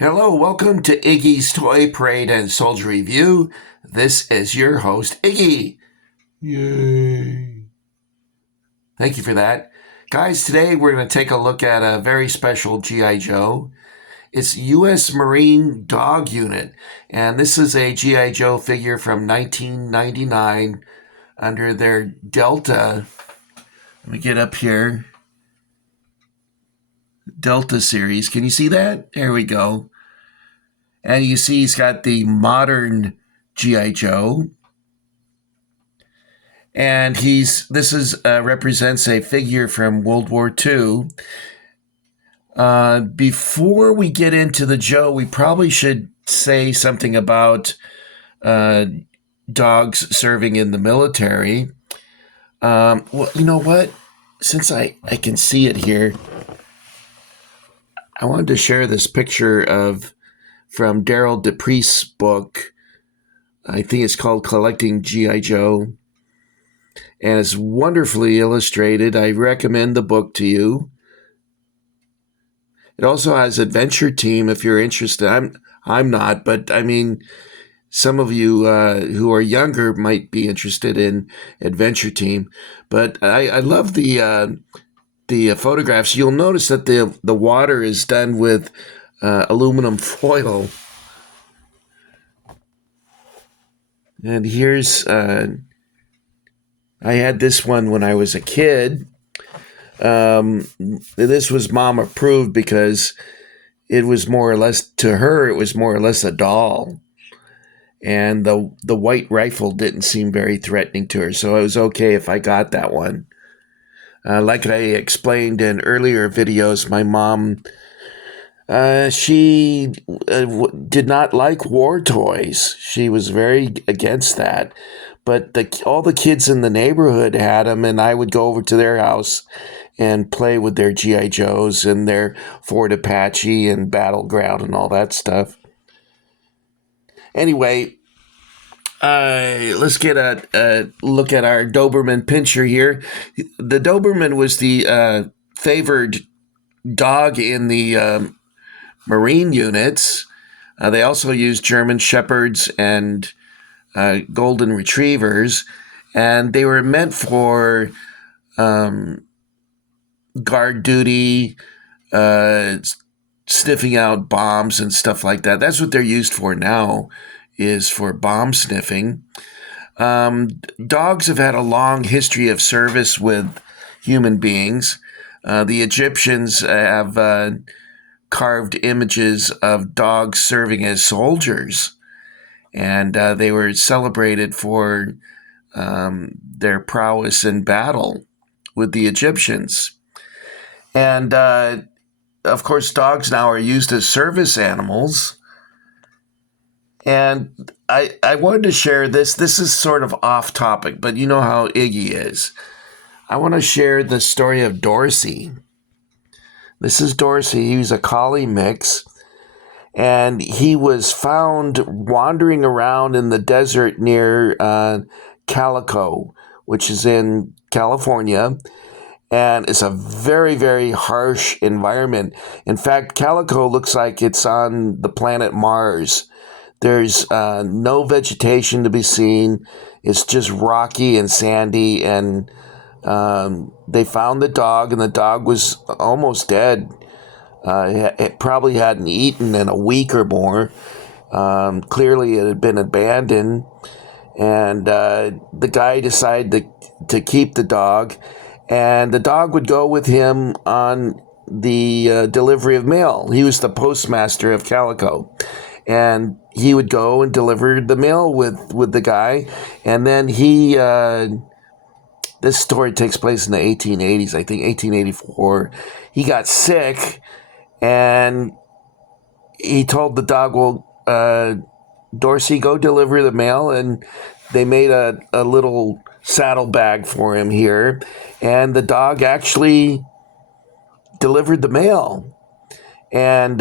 Hello, welcome to Iggy's Toy Parade and Soldier Review. This is your host, Iggy. Yay. Thank you for that. Guys, today we're going to take a look at a very special G.I. Joe. It's U.S. Marine Dog Unit, and this is a G.I. Joe figure from 1999 under their Delta. Let me get up here. Delta series. Can you see that? There we go. And you see he's got the modern G.I. Joe. And represents a figure from World War II. Before we get into the Joe, we probably should say something about dogs serving in the military. Well, you know what? Since I can see it here, I wanted to share this picture from Daryl DePriest's book. I think it's called Collecting G.I. Joe. And it's wonderfully illustrated. I recommend the book to you. It also has Adventure Team if you're interested. I'm not, but I mean, some of you who are younger might be interested in Adventure Team. But I love the photographs. You'll notice that the water is done with aluminum foil. And here's I had this one when I was a kid. This was mom approved because it was more or less, to her, it was more or less a doll. And the white rifle didn't seem very threatening to her, so it was okay if I got that one. Like I explained in earlier videos, my mom, she did not like war toys. She was very against that. But all the kids in the neighborhood had them, and I would go over to their house and play with their G.I. Joes and their Fort Apache and Battleground and all that stuff. Anyway, let's get a look at our Doberman Pinscher here. The Doberman was the favored dog in the Marine units. They also used German Shepherds and Golden Retrievers, and they were meant for guard duty, sniffing out bombs and stuff like that. That's what they're used for now, is for bomb sniffing. Dogs have had a long history of service with human beings. The Egyptians have carved images of dogs serving as soldiers, and they were celebrated for their prowess in battle with the Egyptians. And, of course, dogs now are used as service animals. And I wanted to share this. This is sort of off topic, but you know how Iggy is. I want to share the story of Dorsey. This is Dorsey. He was a collie mix. And he was found wandering around in the desert near Calico, which is in California. And it's a very, very harsh environment. In fact, Calico looks like it's on the planet Mars. There's no vegetation to be seen. It's just rocky and sandy. And they found the dog, and the dog was almost dead. It probably hadn't eaten in a week or more. Clearly, it had been abandoned. And the guy decided to keep the dog. And the dog would go with him on the delivery of mail. He was the postmaster of Calico. And he would go and deliver the mail with the guy. And then this story takes place in the 1880s, I think 1884. He got sick, and he told the dog, well, Dorsey, go deliver the mail. And they made a little saddlebag for him here. And the dog actually delivered the mail. And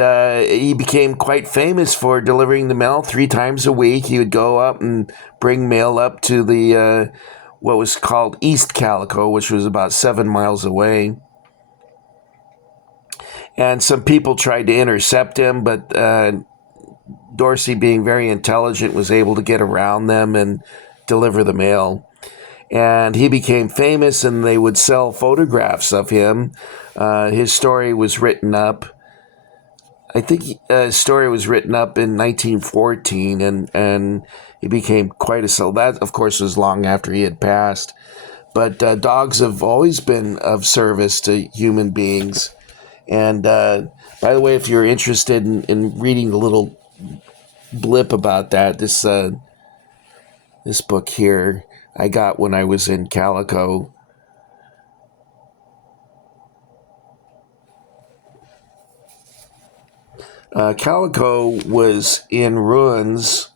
he became quite famous for delivering the mail 3 times a week. He would go up and bring mail up to the what was called East Calico, which was about 7 miles away. And some people tried to intercept him, but Dorsey, being very intelligent, was able to get around them and deliver the mail. And he became famous, and they would sell photographs of him. His story was written up. I think his story was written up in 1914, and he became quite a sell. That, of course, was long after he had passed. But dogs have always been of service to human beings. And by the way, if you're interested in reading a little blip about that, this book here I got when I was in Calico. Calico was in ruins,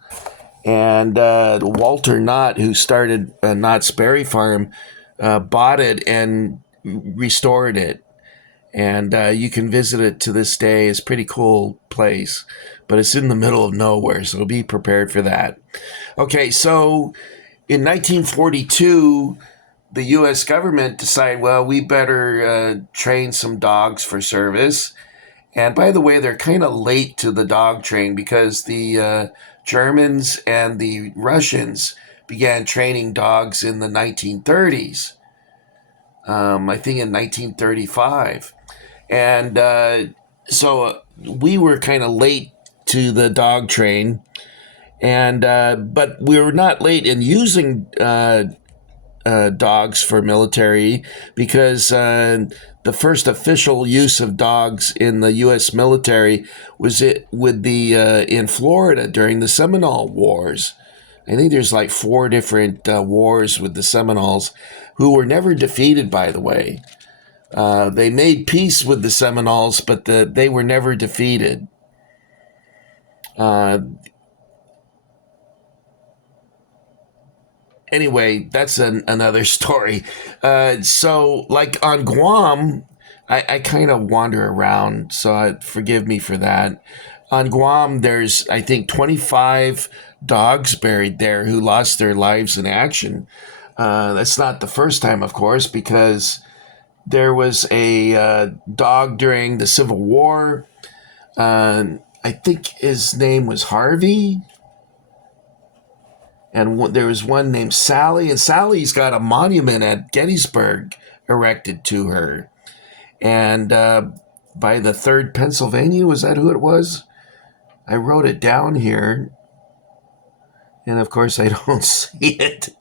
and Walter Knott, who started Knott's Berry Farm, bought it and restored it. And you can visit it to this day. It's a pretty cool place, but it's in the middle of nowhere, so be prepared for that. Okay, so in 1942, the U.S. government decided, well, we better train some dogs for service. And by the way, they're kind of late to the dog train because the Germans and the Russians began training dogs in the 1930s. I think in 1935. And so we were kind of late to the dog train. And but we were not late in using dogs for military, because the first official use of dogs in the U.S. military was in Florida during the Seminole Wars. I think there's like 4 different wars with the Seminoles, who were never defeated, by the way. They made peace with the Seminoles, but they were never defeated. Anyway, that's another story. So, like on Guam, I kind of wander around, so forgive me for that. On Guam, there's, I think, 25 dogs buried there who lost their lives in action. That's not the first time, of course, because there was a dog during the Civil War. I think his name was Harvey. And there was one named Sally, and Sally's got a monument at Gettysburg erected to her. And by the 3rd Pennsylvania, was that who it was? I wrote it down here, and of course I don't see it.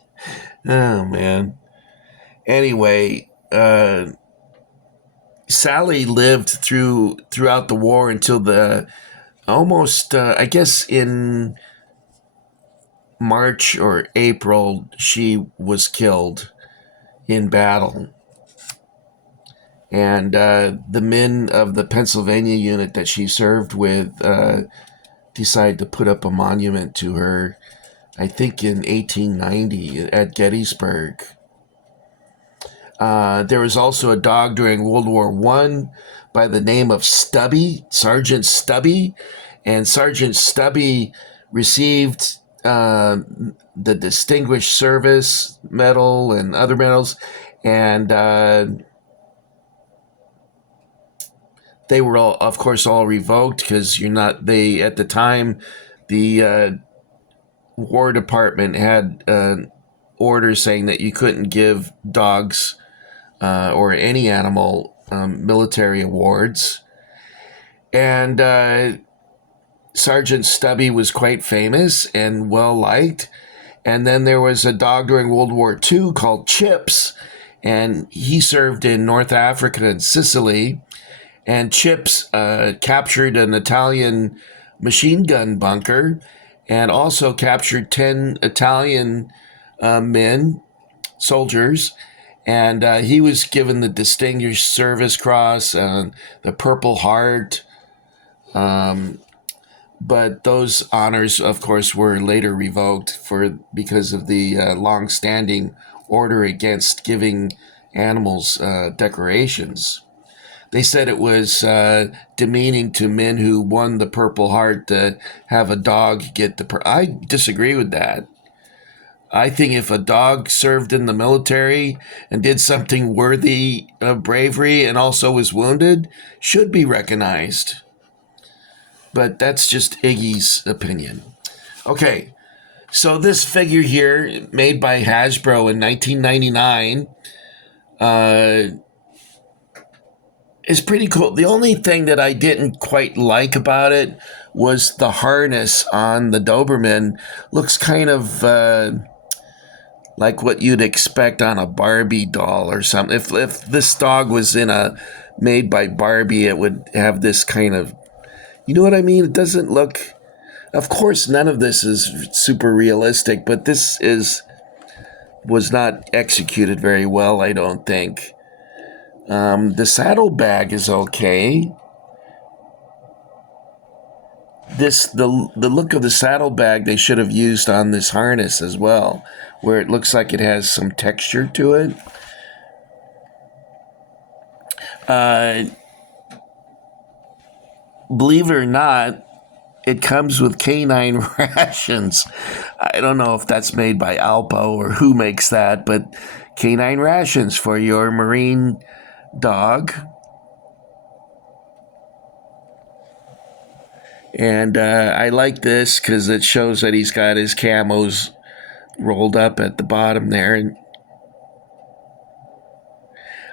Oh, man. Anyway, Sally lived throughout the war until the almost, I guess in March or April, she was killed in battle. And the men of the Pennsylvania unit that she served with decided to put up a monument to her, I think in 1890 at Gettysburg. There was also a dog during World War I by the name of Stubby, Sergeant Stubby. And Sergeant Stubby received the Distinguished Service Medal and other medals, and they were all, of course, all revoked because at the time, the War Department had orders saying that you couldn't give dogs or any animal military awards. And Sergeant Stubby was quite famous and well liked. And then there was a dog during World War II called Chips, and he served in North Africa and Sicily. And Chips captured an Italian machine gun bunker and also captured 10 Italian soldiers. And he was given the Distinguished Service Cross, the Purple Heart. But those honors, of course, were later revoked because of the long-standing order against giving animals decorations. They said it was demeaning to men who won the Purple Heart to have a dog get I disagree with that. I think if a dog served in the military and did something worthy of bravery and also was wounded, should be recognized. But that's just Iggy's opinion. Okay, so this figure here, made by Hasbro in 1999, is pretty cool. The only thing that I didn't quite like about it was the harness on the Doberman. Looks kind of like what you'd expect on a Barbie doll or something. If this dog was in a made by Barbie, it would have this kind of, you know what I mean? It doesn't look. Of course, none of this is super realistic, but was not executed very well, I don't think. The saddlebag is okay. The look of the saddlebag they should have used on this harness as well, where it looks like it has some texture to it. Believe it or not, it comes with canine rations. I don't know if that's made by Alpo or who makes that, but canine rations for your Marine dog. And I like this because it shows that he's got his camos rolled up at the bottom there. And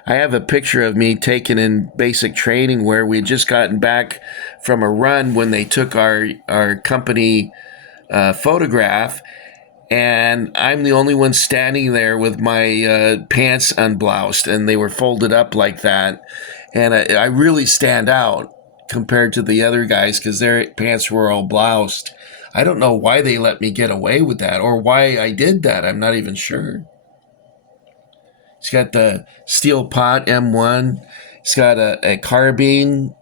I have a picture of me taken in basic training where we had just gotten back from a run when they took our company photograph. And I'm the only one standing there with my pants unbloused, and they were folded up like that. And I really stand out compared to the other guys because their pants were all bloused. I don't know why they let me get away with that or why I did that. I'm not even sure. He's got the steel pot M1. He's got a carbine.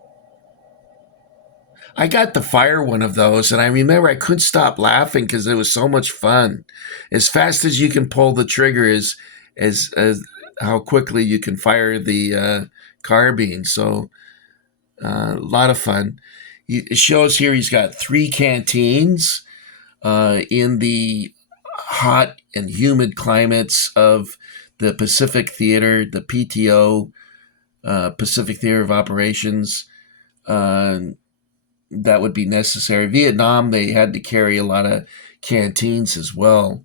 I got the fire one of those, and I remember I couldn't stop laughing because it was so much fun. As fast as you can pull the trigger is as how quickly you can fire the carbine. So a lot of fun. It shows here he's got 3 canteens in the hot and humid climates of the Pacific Theater, the PTO, Pacific Theater of Operations. That would be necessary. Vietnam, they had to carry a lot of canteens as well.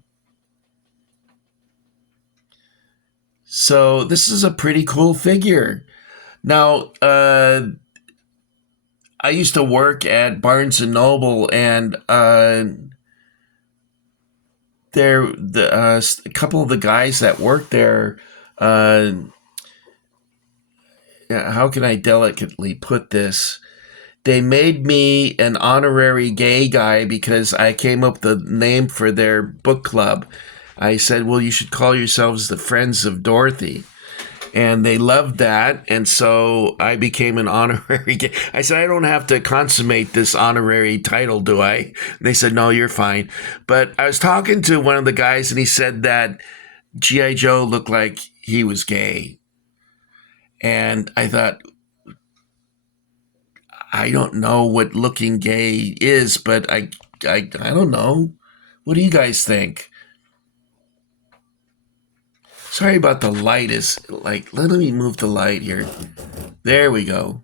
So this is a pretty cool figure. Now, I used to work at Barnes and Noble, and a couple of the guys that worked there. How can I delicately put this? They made me an honorary gay guy because I came up with the name for their book club. I said, well, you should call yourselves the Friends of Dorothy. And they loved that, and so I became an honorary gay. I said, I don't have to consummate this honorary title, do I? And they said, no, you're fine. But I was talking to one of the guys, and he said that G.I. Joe looked like he was gay. And I thought, I don't know what looking gay is, but I don't know. What do you guys think? Sorry about the light is like, let me move the light here. There we go.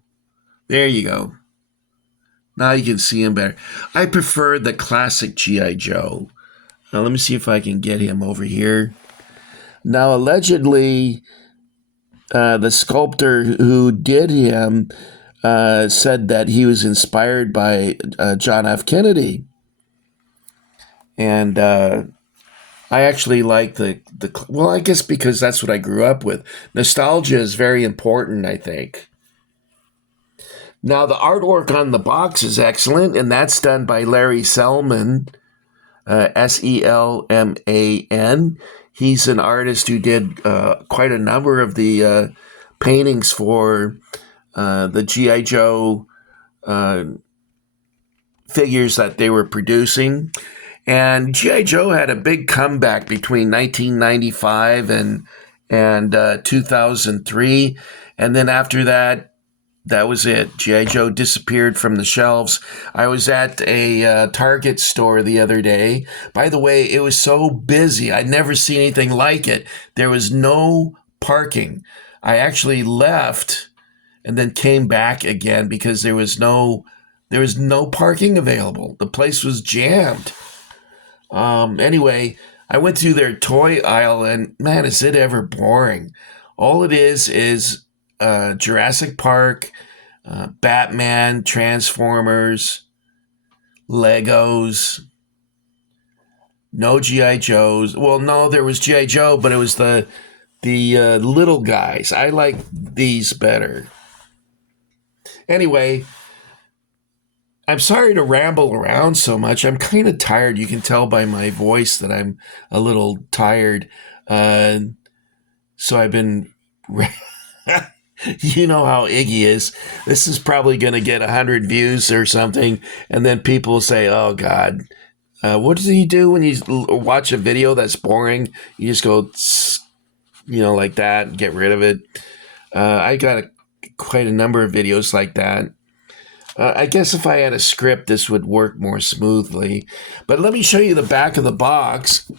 There you go. Now you can see him better. I prefer the classic G.I. Joe. Now let me see if I can get him over here. Now allegedly, the sculptor who did him said that he was inspired by John F. Kennedy. And I actually like well, I guess because that's what I grew up with. Nostalgia is very important, I think. Now, the artwork on the box is excellent, and that's done by Larry Selman, Selman. He's an artist who did quite a number of the paintings for the G.I. Joe figures that they were producing. And G.I. Joe had a big comeback between 1995 and 2003. And then after that, that was it. G.I. Joe disappeared from the shelves. I was at a Target store the other day. By the way, it was so busy. I'd never seen anything like it. There was no parking. I actually left and then came back again because there was no parking available. The place was jammed. Anyway, I went through their toy aisle, and man, is it ever boring. All it is Jurassic Park, Batman, Transformers, Legos, no G.I. Joes. Well, no, there was G.I. Joe, but it was the little guys. I like these better. Anyway, I'm sorry to ramble around so much. I'm kind of tired. You can tell by my voice that I'm a little tired. So I've been, you know how Iggy is. This is probably going to get 100 views or something. And then people will say, oh, God, what does he do when you watch a video that's boring? You just go, like that, and get rid of it. I got quite a number of videos like that. I guess if I had a script, this would work more smoothly. But let me show you the back of the box.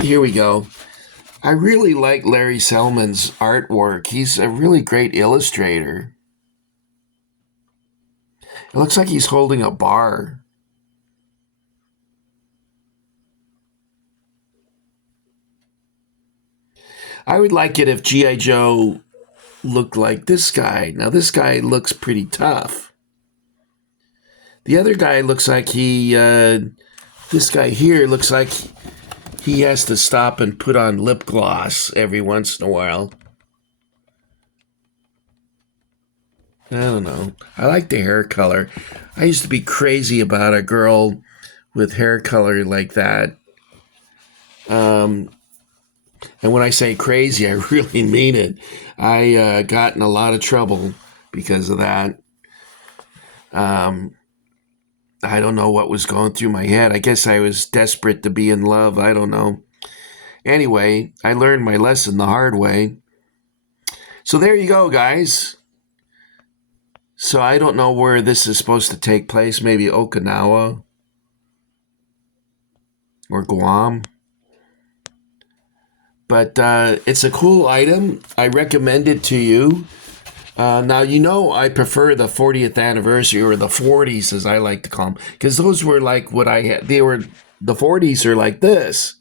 Here we go. I really like Larry Selman's artwork. He's a really great illustrator. It looks like he's holding a bar. I would like it if G.I. Joe looked like this guy. Now, this guy looks pretty tough. The other guy looks like this guy here looks like he has to stop and put on lip gloss every once in a while. I don't know. I like the hair color. I used to be crazy about a girl with hair color like that. And when I say crazy, I really mean it. I got in a lot of trouble because of that. I don't know what was going through my head. I guess I was desperate to be in love. I don't know. Anyway, I learned my lesson the hard way. So there you go, guys. So I don't know where this is supposed to take place. Maybe Okinawa or Guam. But it's a cool item. I recommend it to you. Now, I prefer the 40th anniversary, or the 40s, as I like to call them, because those were like what I had. The 40s are like this.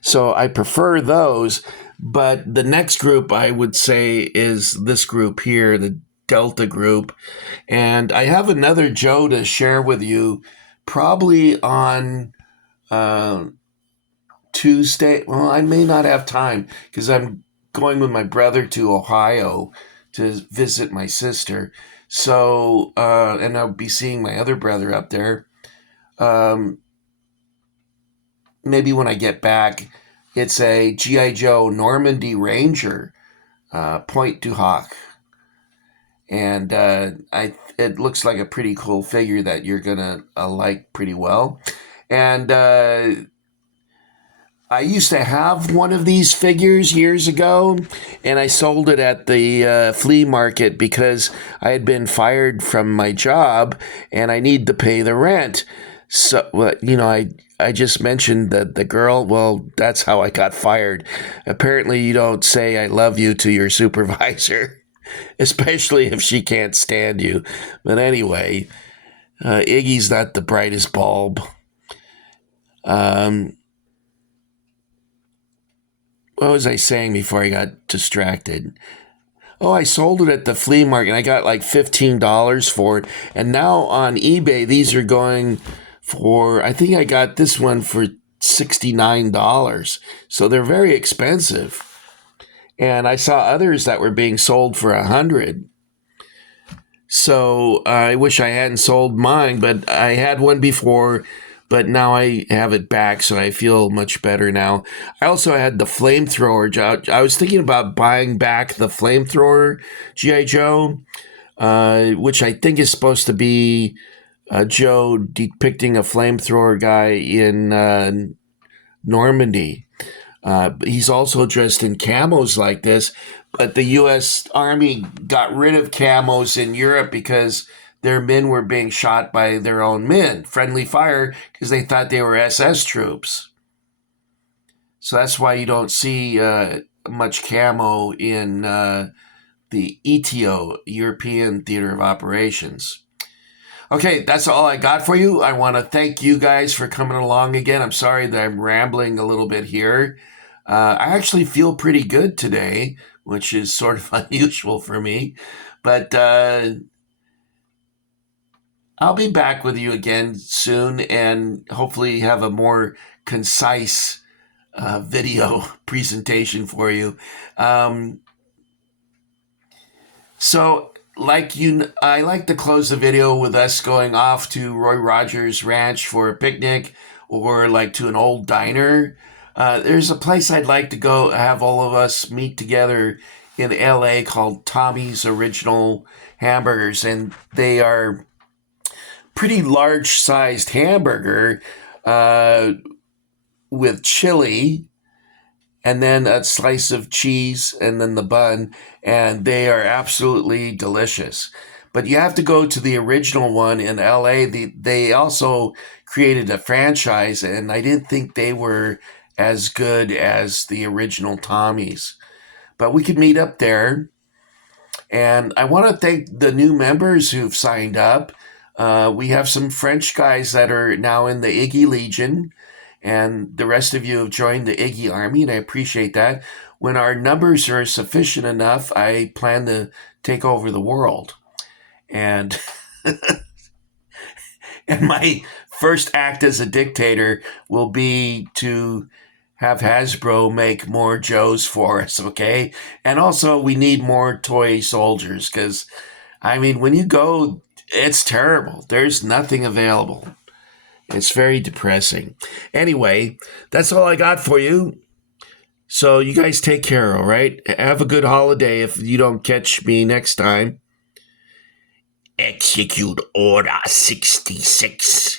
So I prefer those. But the next group I would say is this group here, the Delta group. And I have another Joe to share with you, probably on Tuesday. Well, I may not have time because I'm going with my brother to Ohio to visit my sister. So, and I'll be seeing my other brother up there. Maybe when I get back, it's a G.I. Joe Normandy Ranger, Point du Hoc. And it looks like a pretty cool figure that you're going to like pretty well. And I used to have one of these figures years ago, and I sold it at the flea market because I had been fired from my job, and I need to pay the rent. So, I just mentioned that the girl, well, that's how I got fired. Apparently, you don't say I love you to your supervisor, especially if she can't stand you. But anyway, Iggy's not the brightest bulb. What was I saying before I got distracted? Oh, I sold it at the flea market. I got like $15 for it. And now on eBay, these are going for, I think I got this one for $69. So they're very expensive. And I saw others that were being sold for $100. So I wish I hadn't sold mine, but I had one before, but now I have it back, so I feel much better now. I also had the flamethrower. I was thinking about buying back the flamethrower G.I. Joe, which I think is supposed to be Joe depicting a flamethrower guy in Normandy. He's also dressed in camos like this, But the U.S. Army got rid of camos in Europe because their men were being shot by their own men, friendly fire, because they thought they were SS troops. So that's why you don't see much camo in the ETO, European Theater of Operations. Okay, that's all I got for you. I want to thank you guys for coming along again. I'm sorry that I'm rambling a little bit here. I actually feel pretty good today, which is sort of unusual for me. But I'll be back with you again soon and hopefully have a more concise video presentation for you. Um, So, I like to close the video with us going off to Roy Rogers Ranch for a picnic or like to an old diner. There's a place I'd like to go have all of us meet together in LA called Tommy's Original Hamburgers, and they are pretty large sized hamburger uh, with chili and then a slice of cheese and then the bun, and they are absolutely delicious. But you have to go to the original one in LA. They also created a franchise, and I didn't think they were as good as the original Tommy's. But we could meet up there. And I want to thank the new members who've signed up. We have some French guys that are now in the Iggy Legion, and the rest of you have joined the Iggy Army, and I appreciate that. When our numbers are sufficient enough, I plan to take over the world. And and my first act as a dictator will be to have Hasbro make more Joes for us, okay? And also, we need more toy soldiers because, I mean, when you go, it's terrible. There's nothing available. It's very depressing. Anyway, that's all I got for you. So you guys take care, all right? Have a good holiday if you don't catch me next time. Execute Order 66.